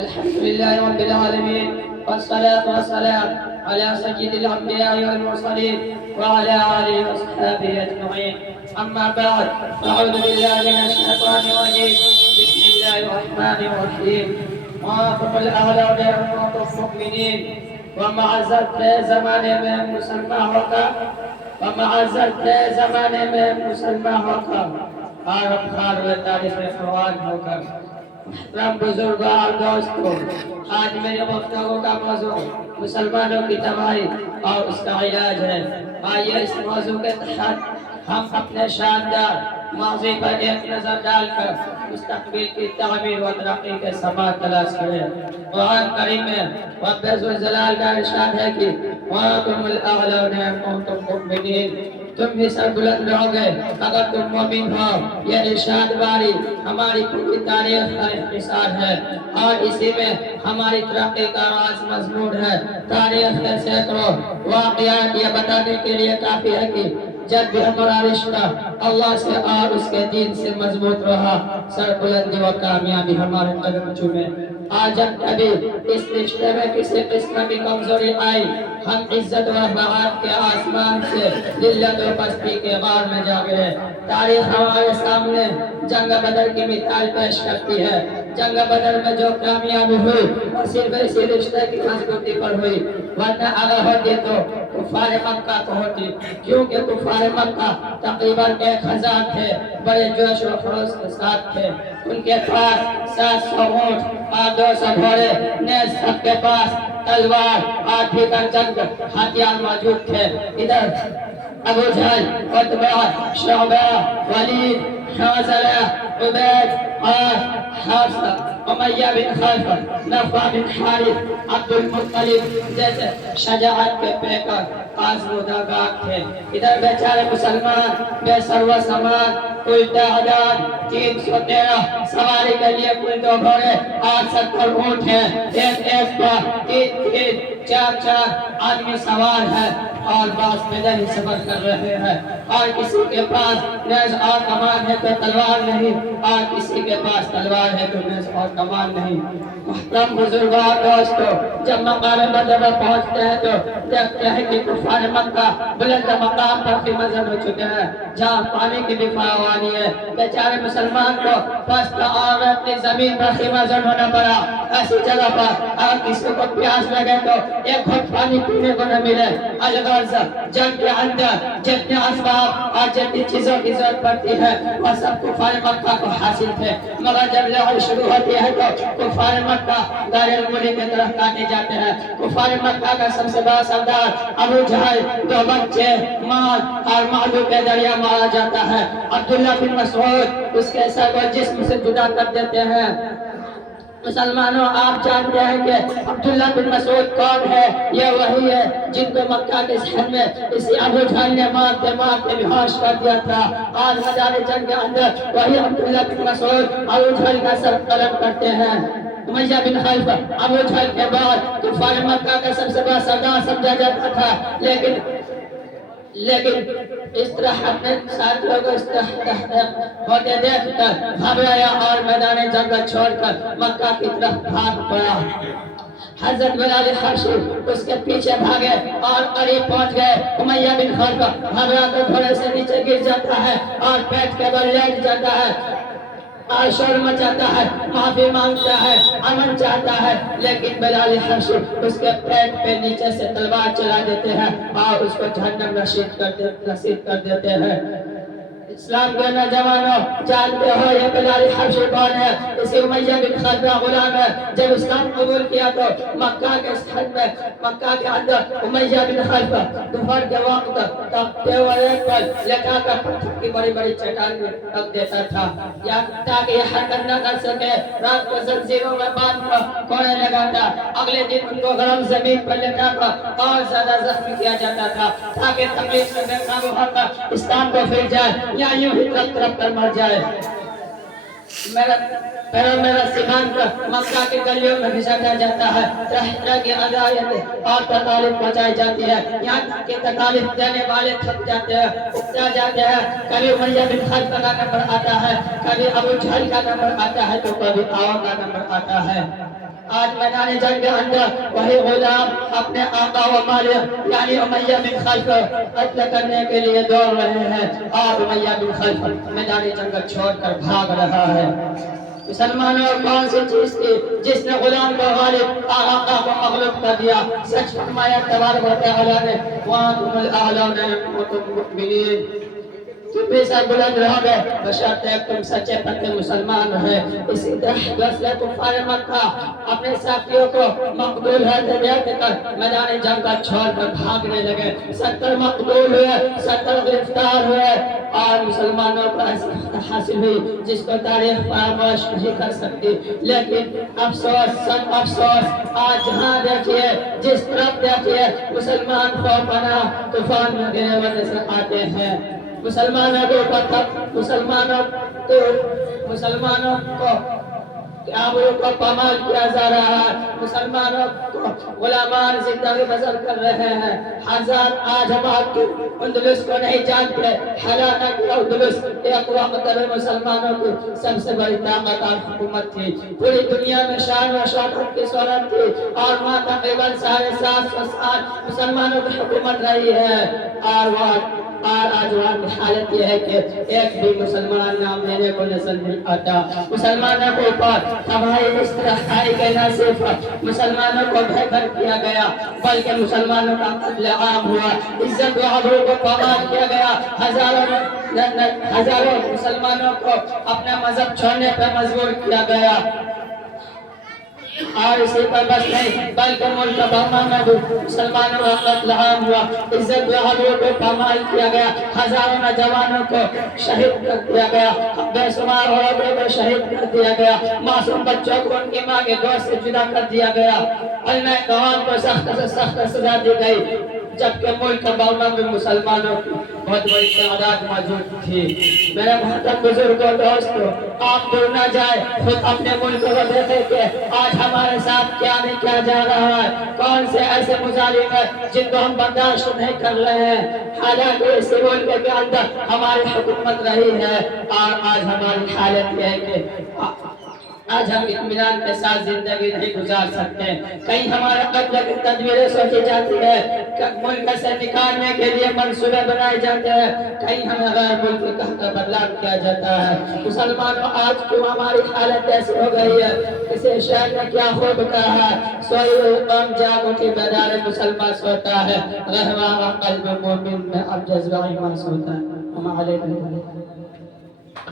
الحمد لله رب العالمين، والصلاة والسلام على سيد الأنبياء والمرسلين وعلى آله وصحبه أجمعين. أما بعد، أعوذ بالله من الشيطان الرجيم. بسم الله الرحمن الرحيم. موافق الأعلى موافق المؤمنين ومعزت زمانے میں مسلمان ہوگا ومعزت زمانے میں مسلمان ہوگا اور ابخار و تاریخ فوان ہوگا. محترم بزرگ اور دوستوں، آج میرے گفتگو کا موضوع مسلمانوں کی تباہی اور اس کا علاج ہے. آئیے اس موضوع کے تحت ہم اپنے شاندار ماضی پر ایک نظر ڈال کر مستقبل کی تعمیر و ترقی کے سبب تلاش کریں. قرآن کریم میں رب ذوالجلال کا ارشاد ہے کہ وَأَنْتُمُ الْأَعْلَوْنَ إِن كُنتُم مُؤْمِنِينَ. تم بھی سر بلند رہو گے اگر تم مومن ہو. یہ ارشاد باری ہماری پوری تاریخ کا اختصار ہے اور اسی میں ہماری ترقی کا راز مضمون ہے. تاریخ کے سینکڑوں واقعات یہ بتانے کے لیے کافی ہے کہ جب بھی ہمارا رشتہ اللہ سے اور اس کے دین سے مضبوط رہا، سر بلندی و کامیابی ہمارے قدم چومے. آج جب کبھی اس رشتے میں کسی قسم کی کمزوری آئی، ہم عزت و بغات کے آسمان سے ذلت و پستی کے غار میں جا گرے. تاریخ ہمارے سامنے جنگ بدر کی مثال پیش کرتی ہے. جنگ بدر میں جو کامیابی ہوئی وہ صرف اسی رشتے کی مضبوطی پر ہوئی، ورنہ اگر ہوتی تو کفار مکہ کو ہوتی. کیونکہ کفار مکہ تقریباً 1000 تھے، بڑے جوش و خروش کے ساتھ تھے. ان کے پاس 700 اونٹ اور 200 گھوڑے، نیز سب کے پاس تلوار اور دیگر جنگ ہتھیار موجود تھے. ادھر ابو جہل، عتبہ، شعبہ، ولید، حنظلہ، عبید اور حفصہ، امیہ بن خلف، نفع بن حارث، عبد المطلب جیسے شجاعت کے پیکر آزمودگار تھے. ادھر بیچارے مسلمان بے سر و سامان، کل تعداد 313، سواری کے لیے کل 2 گھوڑے اور 70 اونٹ ہیں. ایک پر 3 4 آدمی سوار ہے اور بعض پیدل ہی سفر کر رہے ہیں. اور کسی کے پاس نیز اور کمان ہے تو تلوار نہیں، اور کسی کے پاس تلوار ہے تو نیز اور کمان نہیں. محترم بزرگوں اور دوستوں، جب مقام بدر میں پہنچتے ہیں تو دیکھتے ہیں کہ کفار مکہ بلند مقام پر خیمہ ہو چکے ہیں جہاں پانی کی بھی فراوانی ہے. بیچارے مسلمان کو پست اور اپنی زمین پر خیمہ ہونا پڑا. ایسی جگہ پر اگر کسی کو پیاس لگے تو ایک گھٹ پانی پینے کو نہ ملے. الغرض جنگ کے اندر جتنے اسباب اور جتنی چیزوں کی ضرورت پڑتی ہے وہ سب کفار مکہ کو حاصل تھے. مگر جب لڑائی شروع ہوتی ہے تو کفار مکہ غیر الملک کی طرف کاٹے جاتے ہیں. کفار مکہ کا سب سے بڑا سردار ابو جہل 2 بچے، مال اور معدو کے دریا مارا جاتا ہے. عبداللہ بن مسعود اس کے سر و جسم سے جدا کر دیتے ہیں. مسلمانوں، آپ جانتے ہیں کہ عبداللہ بن مسعود کون ہے؟ یہ وہی ہے جن کو مکہ کے شہر میں اسی ابو جہل نے مارتے مارتے بیہوش کر دیا تھا. آج میدان جنگ کے اندر وہی عبداللہ بن مسعود ابو جہل کا سر قلم کرتے ہیں. امیہ بن خلف ابو جہل کے بعد کفار مکہ کا سب سے بڑا سردار سمجھا جاتا تھا. لیکن اس طرح اپنے ساتھ لوگوں ہوتے دیکھ کر گھبرایا اور میدان جنگ چھوڑ کر مکہ کی طرف بھاگ پڑا. حضرت بلال حبشی اس کے پیچھے بھاگے اور قریب پہنچ گئے. امیہ بن خلف گھبرا کر گھوڑے سے نیچے گر جاتا ہے اور پیٹ کے بل لیٹ جاتا ہے اور شور مچاتا ہے، معافی مانگتا ہے، امن چاہتا ہے. لیکن بلال حبشی اس کے پیٹ پہ نیچے سے تلوار چلا دیتے ہیں اور اس کو جہنم رسید کر دیتے ہیں. اسلام کے نوجوانوں، جانتے ہو یہ بلال حبشی کون ہے؟ اسی امیہ بن خلف کا غلام ہے. جب اسلام قبول کیا تو مکہ کے شہر میں، مکہ کے اندر امیہ بن خلف دوپہر کے وقت تختے پر لٹا کر پتھر کی بڑی بڑی چٹان رکھ دیتا تھا تاکہ یہ حرکت نہ کر سکے. رات کو زنجیروں میں باندھ کر کوڑے لگاتا. اگلے دن ان کو گرم زمین پر لٹا کر اور زیادہ زخمی کیا جاتا تھا تاکہ تکلیف سے بے قابو ہو کر اسلام کو پھر جائے یا یوں ہی تڑپ کر مر جائے. میرا سیمان کر مکہ کے گلیوں میں بھیجا جاتا ہے. طرح طرح کی عذائیت اور تکالیف پہنچائی جاتی ہے. یہاں تک کہ تکالیف دینے والے تھک جاتے ہیں، اکتا جاتے ہیں. کبھی امیہ بن خلف کا نمبر آتا ہے، کبھی ابو جہل کا نمبر آتا ہے تو کبھی اور کا نمبر آتا ہے. آج میدان جنگ کے اندر وہی غلام اپنے آقا و مالک یعنی امیہ بن خلف قتل کرنے کے لیے دوڑ رہے ہیں، اور امیہ بن خلف میدان جنگ چھوڑ کر بھاگ رہا ہے۔ مسلمانوں کون سی چیز تھی جس نے غلام کو غالب آقا کو مغلوب کر دیا؟ سچ فرمایا تبارک و تعالی نے، وَأَنْتُمُ الْأَعْلَوْنَ إِن كُنتُم مُؤْمِنِينَ۔ تم بھی سر بلند رہو گے بشرطے تم سچے پکے مسلمان رہے۔ اسی طرح غزوہ کفار مکہ اپنے ساتھیوں کو مقتول ہوتے دیکھ کر میدان جنگ کا چھوڑ کر بھاگنے لگے۔ 70 مقتول ہوئے، 70 گرفتار ہوئے، اور مسلمانوں کو ایسی فتح حاصل ہوئی جس کو تاریخ فراموش نہیں کر سکتی۔ لیکن افسوس، سب افسوس، آج جہاں دیکھیے، جس طرف دیکھیے، مسلمان خوف پناہ طوفان وغیرہ وجہ سے آتے ہیں۔ مسلمانوں کو کعبوں کو پامال کیا جا رہا ہے، مسلمانوں کو غلامان زندگی بسر کر رہے ہیں۔ ہزار آج ہم آپ کی اندلس کو نہیں جانتے، حالانکہ اندلس ایک وقت میں مسلمانوں کی سب سے بڑی طاقت اور حکومت تھی، پوری دنیا میں شان و شوکت کی صورت تھی، اور وہاں تقریباً 750 سال مسلمانوں کی حکومت رہی ہے۔ اور آج وہاں کی حالت یہ ہے کہ ایک بھی مسلمان نام لینے کو نظر نہیں آتا۔ مسلمانوں کو اوپر تباہی اس طرح آئی کہ نہ صرف مسلمانوں کو بے گھر کیا گیا بلکہ مسلمانوں کا قتل عام ہوا، عزت و آبرو کو پامال کیا گیا، ہزاروں مسلمانوں کو اپنا مذہب چھوڑنے پر مجبور کیا گیا۔ اور اسی پر بس نہیں بلکہ ملک برما میں بھی مسلمانوں کا قتل عام ہوا، عزت و آبرو کو پامال کیا گیا، ہزاروں نوجوانوں کو شہید کر دیا گیا، بے شمار عورتوں کو شہید کر دیا گیا، معصوم بچوں کو ان کی ماں کے گود سے جدا کر دیا گیا، علماء قوم کو سخت سے سخت سزا دی گئی، جبکہ ملک برما میں مسلمانوں کی بہت بڑی تعداد موجود تھی۔ میرے محترم بزرگوں دوستو، آپ دور نہ جائے، خود اپنے ملک کو دیکھیں کہ آج ہمارے ساتھ کیا نہیں کیا جا رہا ہے، کون سے ایسے مظالم ہیں جن کو ہم برداشت نہیں کر رہے ہیں، حالانکہ اسی ملک کے اندر ہماری حکومت رہی ہے، اور آج ہماری حالت یہ ہے کہ آج ہم اطمینان کے ساتھ زندگی نہیں گزار سکتے۔ کہیں ہمارے قتل کی تدبیریں سوچی جاتی ہے، ملک سے نکالنے کے لیے منصوبے بنائے جاتے ہیں، کہیں ہمیں غیر ملکی کا بدلاؤ کیا جاتا ہے۔ مسلمانوں آج کیوں ہماری حالت ایسی ہو گئی ہے؟ کسی شہر نے کیا خوب کہا ہے، سوئی ہوئی قوم جاگ اٹھی بیدار مسلمان سوتا ہے، رہوارا قلب مومن میں اب جذبہ ایمان سوتا ہے۔ ہم علیہ